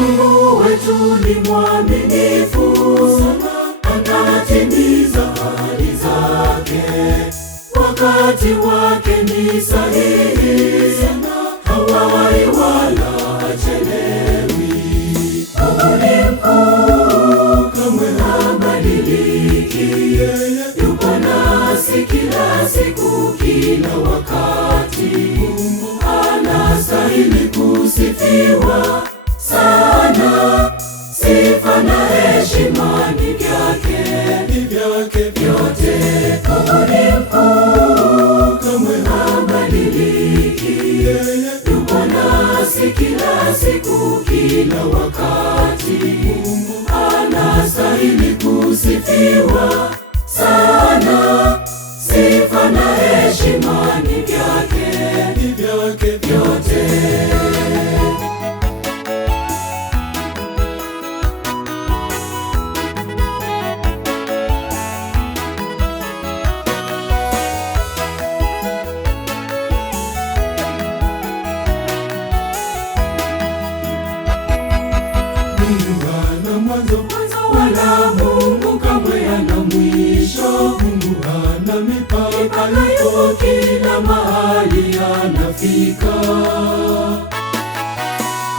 Mungu wetu ni mwaminifu sana, anatimiza ahadi zake. Wakati wake ni sahihi sana, hawahi wala hachelewi. Mungu ni mkuu, kamwe habadiliki. Yupo nasi kila siku, kila wakati. Mungu anastahili kusifiwa sana. Sifa na heshima ni vyake vyote. Mungu ni mkuu, kamwe habadiliki. Yupo nasi kila siku, kila wakati. Mungu anastahili kusifiwa sana. Sifa na heshima ni vyake vyote. Mungu hana mwanzo wala Mungu kamwe hana mwisho. Mungu hana mipaka, yuko kila mahali anafika.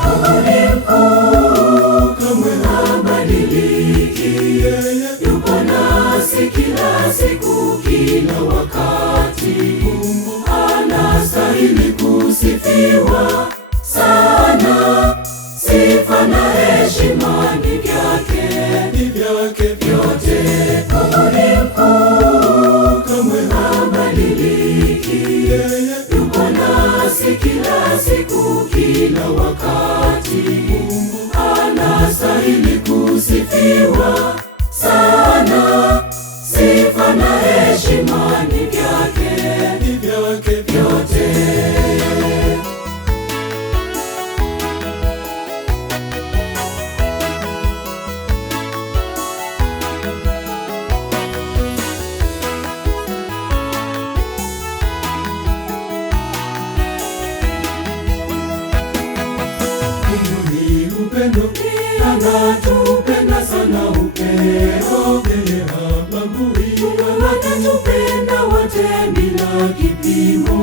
Mungu ni mkuu, kamwe habadiliki. Yuko nasi kila siku, kila wakati. Mungu anastahili kusifiwa sana. Sifa na heshima ni vyake vyote. Mungu ni mkuu, kamwe habadiliki. Yuko nasi kila siku, kila wakati. Mungu anastahili kusifiwa sana. Sifa na heshima ni vyake vyote. Mungu ni upendo, anatupenda sana upeo. Yeye habagui, anatupenda wote bila kipimo.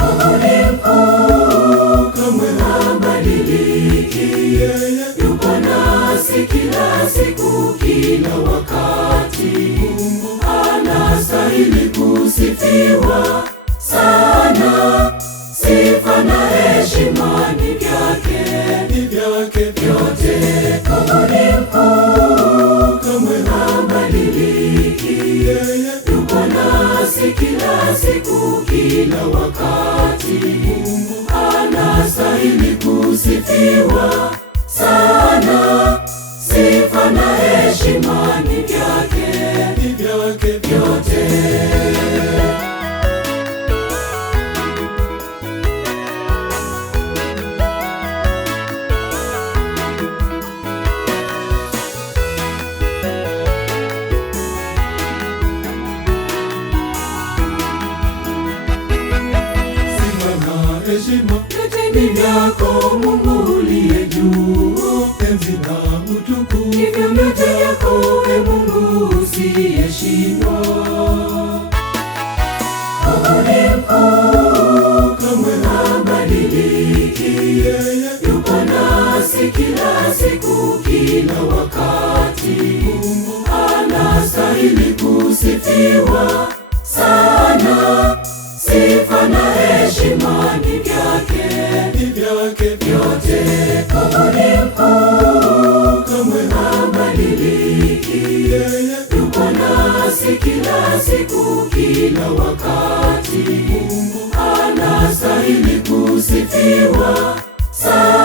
Mungu ni mkuu, kamwe habadiliki. Yupo nasi kila siku, kila wakati. Mungu anastahili kusifiwa sana. Sifa na heshima ni vyake vyote. Mungu ni mkuu, kamwe habadiliki. Yupo nasi kila siku, kila wakati. Mungu anastahili kusifiwa sana. Sifa na heshima ni vyake vyote. Heshima yote ni vyako, Mungu uliye juu. Enzi na utukufu hivyo vyote vyako, e Mungu usiyeshindwa. Mungu ni mkuu, kamwe habadiliki. Yupo nasi kila siku, kila wakati. Mungu anastahili kusifiwa sana. Sifa na heshima ni vyake vyote. Mungu ni mkuu, kamwe habadiliki. Yupo nasi kila siku, kila wakati. Mungu anastahili kusifiwa sana.